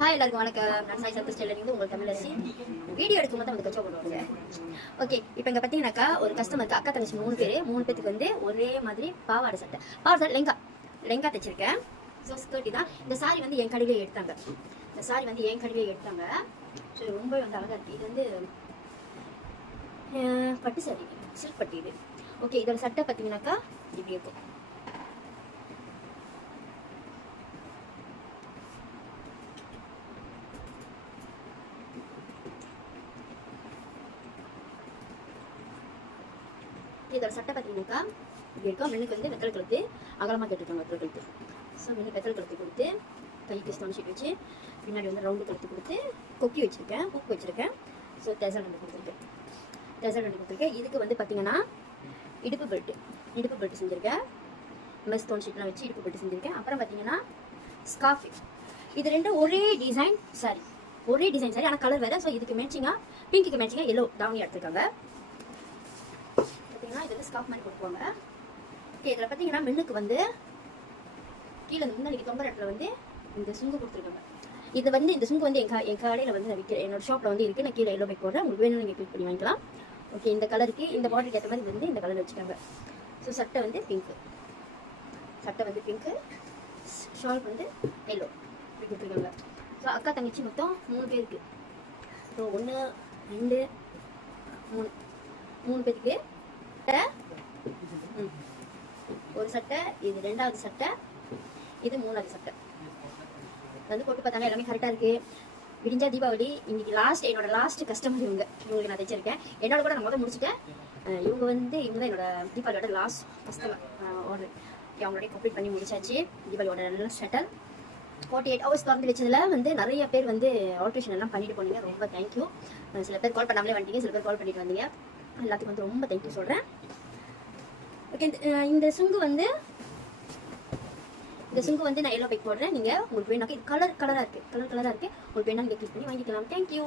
Hi எல்லாருக்கும் வணக்கம். நான் சாய் சந்தோஷ் டெய்லரிங் உங்கள் தமிழரசி. வீடியோ எடுக்கும் போது வந்து கச்சா பண்ணுவாங்க. ஓகே, இப்போ இங்கே பார்த்தீங்கன்னாக்கா ஒரு கஸ்டமருக்கு அக்கா தங்கச்சி 3 பேத்துக்கு வந்து ஒரே மாதிரி பாவாடை சட்டை லெங்கா தைச்சிருக்கேன். ஸோ ஸ்கர்ட்டி தான். இந்த சாரி வந்து என் கடையிலே எடுத்தாங்க. ஸோ ரொம்ப வந்து அழகாக இருக்குது. இது வந்து பட்டு சாரி, சில்க் பட்டு இது. ஓகே, இதோட சட்டை பார்த்தீங்கன்னாக்கா இப்படி இருக்கும். இதோட சட்டை பார்த்தீங்கன்னாக்கா இப்படி இருக்கும். மென்னுக்கு வந்து வெத்தலை கழுத்து அகலமாக கேட்டுருக்காங்க. வெத்தலை கழுத்து. ஸோ மென்னு வெத்தலை கழுத்து கொடுத்து கைக்கு ஸ்டோன் ஷீட் வச்சு பின்னாடி வந்து ரவுண்டு கழுத்து கொடுத்து கொக்கி வச்சுருக்கேன், பூக்கு வச்சுருக்கேன். ஸோ டெசல் ரெண்டு கொடுத்துருக்கேன். இதுக்கு வந்து பார்த்தீங்கன்னா இடுப்பு பெல்ட் செஞ்சுருக்கேன். இந்த மாதிரி ஸ்டோன் ஷீட்லாம் வச்சு இடுப்பு பெல்ட் செஞ்சுருக்கேன். அப்புறம் பார்த்தீங்கன்னா ஸ்கார்ஃப். இது ரெண்டும் ஒரே டிசைன் சாரி, ஆனால் கலர் வேறு. ஸோ இதுக்கு மேட்சிங்காக பிங்க்குக்கு மேட்சிங்காக எல்லோ தாவணி எடுத்துருக்காங்க. இது வந்து ஸ்கார்ஃப் மாதிரி கொடுப்பாங்க. ஓகே, இதில் பார்த்தீங்கன்னா மென்னுக்கு வந்து கீழே முன்னாடி தொங்குற இடத்துல வந்து இந்த சுங்கு கொடுத்துருக்காங்க. இது வந்து இந்த சுங்கு வந்து என் கடையில் வந்து நான் விற்கிறேன். என்னோட ஷாப்பில் வந்து இருக்குது. நான் கீழே எல்லோ பைக் போடுறேன். உங்களுக்கு வேணும் நீங்கள் கிளிக் பண்ணி வாங்கிக்கலாம். ஓகே, இந்த கலருக்கு இந்த பாட்டில் ஏற்ற மாதிரி வந்து இந்த கலர் வச்சுக்காங்க. ஸோ சட்டை வந்து பிங்க்கு, ஷால் வந்து எல்லோ இப்படி கொடுத்துருக்காங்க. ஸோ அக்கா தங்கச்சி மொத்தம் 3 பேருக்கு. ஸோ 1 2 3 பேருக்கு ஒரு சட்டை, இது 2வது சட்டை, இது 3வது சட்டை வந்து போட்டு பார்த்தாங்க. எல்லாமே கரெக்டாக இருக்கு. விடிஞ்சா தீபாவளி. இன்னைக்கு என்னோட லாஸ்ட் கஸ்டமர் இவங்களுக்கு நான் தைச்சிருக்கேன். என்னோட கூட நான் முதல் முடிச்சுட்டேன். இவங்க தான் என்னோட தீபாவளியோட லாஸ்ட் கஸ்டமர் ஆர்டர். அவங்களோட கம்ப்ளீட் பண்ணி முடிச்சாச்சு. தீபாவளியோட நல்ல ஷட்டல் 48 hours திறந்து வச்சதுல வந்து நிறைய பேர் வந்து ஆல்ட்ரேஷன் எல்லாம் பண்ணிட்டு போனீங்க. ரொம்ப தேங்க்யூ. சில பேர் கால் பண்ணாமலே வந்துட்டீங்க, சில பேர் கால் பண்ணிட்டு வந்தீங்க. எல்லாத்துக்கும் வந்து ரொம்ப தேங்க்யூ சொல்கிறேன். ஓகே, இந்த சுங்கு வந்து நான் எல்லோ பைக் போடுறேன். நீங்கள் உங்களுக்கு வேணாக்கா இது கலராக இருக்குது. உங்களுக்கு வேணா நீங்கள் கிளிக் பண்ணி வாங்கிக்கலாம். தேங்க்யூ.